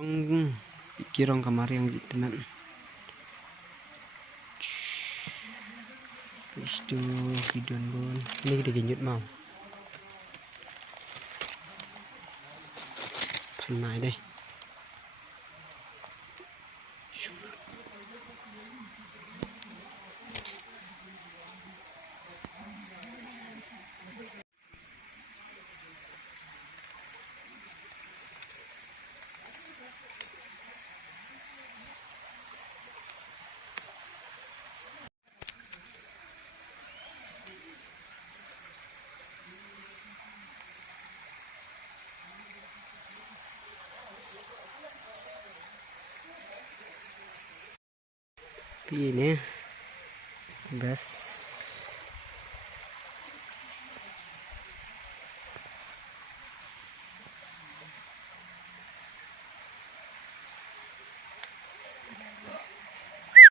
Kirong kamari yang tenan. Isto hidon bon. Ini kita genjut mau. Panai deh. Ini bas